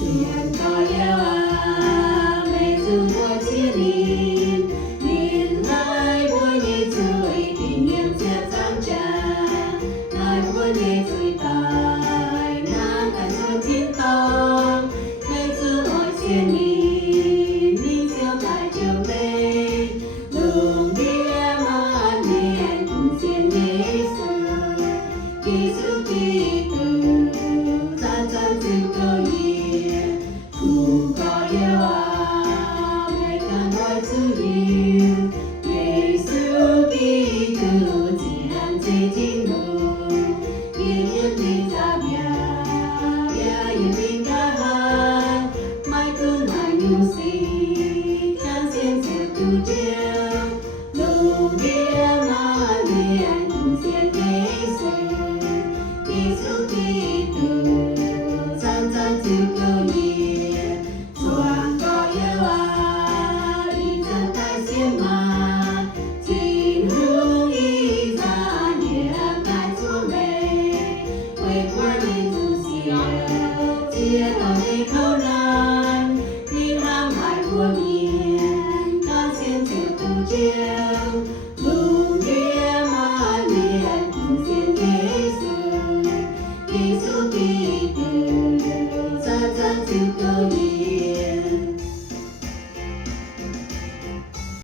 虽然高遥啊，每次我接你，年来我也最经验这张家，来我也最大，那感受天堂，每次我见你，你就来就来，路边满面不见耶稣，耶稣基督，赞赞这个夜。不高遥啊，每个爱主耶，耶穌基督，既然這條路，夜夜地扎邊，夜夜地加行，mai cứ lại nhiều gì, can sen sẽ tu chiêu,路邊滿面不見耶穌，耶穌基督，讚讚這個夜。